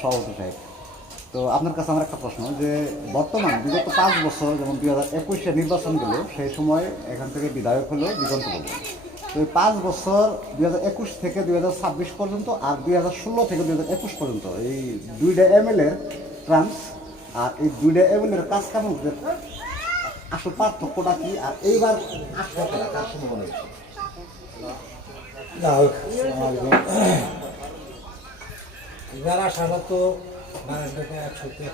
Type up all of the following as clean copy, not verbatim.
সভাপতি সাহেব, তো আপনার কাছে আমার একটা প্রশ্ন যে বর্তমান বিগত 5 বছর যেমন 2021-এ নির্বাচন গেল, সেই সময় এখান থেকে বিধায়ক হলো দিগন্ত বর্মন। তো এই 5 বছর 2021 থেকে 2026 পর্যন্ত আর 2016 থেকে 2021 পর্যন্ত এই দুইটা এমএলএ ট্রান্স আর এই দুইটা এমএলএর কাজ কামের আসল পার্থক্যটা কি, আর এইবার আসলে কার সম্ভাবনা বেশি? এবার আসাটা তো বাংলাদেশে 100%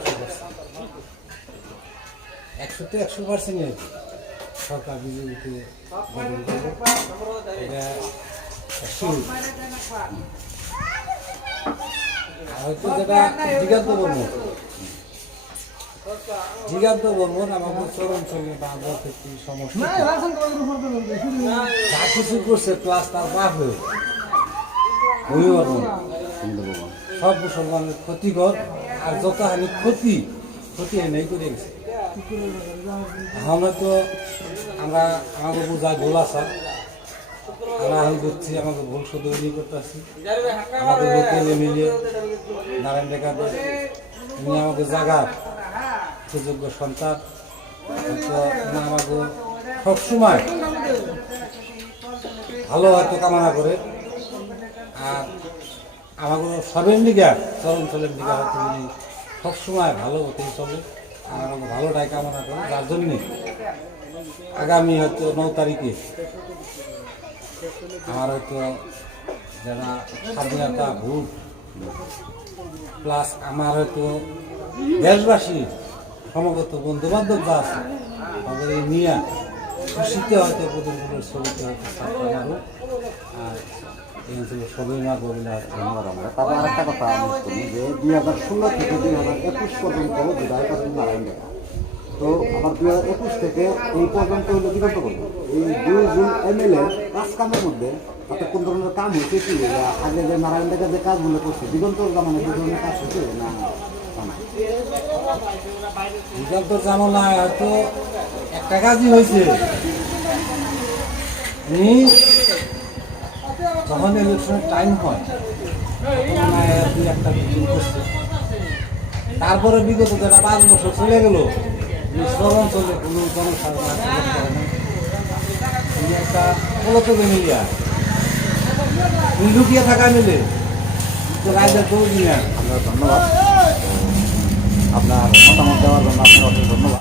সরকার বিজেপিতে এটা হয়তো যেটা জিগান্ত বর্মন আমাদের চরঞ্চলে বা সমস্যা যা কিছু করছে প্লাস তার বাপ সব মুসলমানের ক্ষতিকর আর যত হানি ক্ষতি এনেই করে গেছে। এখন হয়তো আমরা আমাকে বোঝা ভুল আসা আমরা এখন করছি, আমাকে ভুল শোধনী করতেছি। আমাদের লোকেল মিলিয়ে নারায়ণ বেকারদের উনি আমাকে জাগার সুযোগ্য সন্তান, হয়তো আমাকে সবসময় ভালো হয়তো কামনা করে। আর আমাকে সবের দিকে চরঞ্চলের দিকে হয়তো উনি সবসময় ভালো হতেই চলে, আমাকে ভালোটাই কামনা করে। যার জন্যে আগামী হয়তো 9 তারিখে আমার হয়তো যারা স্বাধীনতা ভোট প্লাস আমার হয়তো দেশবাসী সমগত বন্ধু বান্ধব যা আছে তাদের এই নিয়ে খুশিতে হয়তো প্রতিদিনের ছবিতে হয়তো আমারও আর এই অঞ্চলের সবই না বলে ধন্যবাদ। আমরা তারপর আরেকটা কথা আমি শুনি যে 2016 থেকে 2021 পর্যন্ত বিধায়ক আছেন নারায়ণ বেকার। তো আবার 2021 থেকে এই পর্যন্ত হলো দিগন্ত বর্মন। এই দুইজন এমএলএ কাজ কামের মধ্যে আপনার কোন ধরনের কাম হয়েছে কি? আগে যে নারায়ণ বেকার যে কাজগুলো করছে দিগন্তর জামানে যে ধরনের কাজ হয়েছে না? দিগন্ত জামানায় হয়তো একটা কাজই হয়েছে, উনি যখন ইলেকশনের টাইম হয় দুই একটা মিটিং করছে। তারপরে বিগত যেটা 5 বছর চলে গেল অঞ্চলে কোনো জনসাধারণ একটা পলতকে মিলিয়া লুকিয়ে থাকা মিলে তো রাজ্যের দৌড় নিয়ে। আপনার ধন্যবাদ, আপনার মতামত দেওয়ার জন্য আপনার অনেক ধন্যবাদ।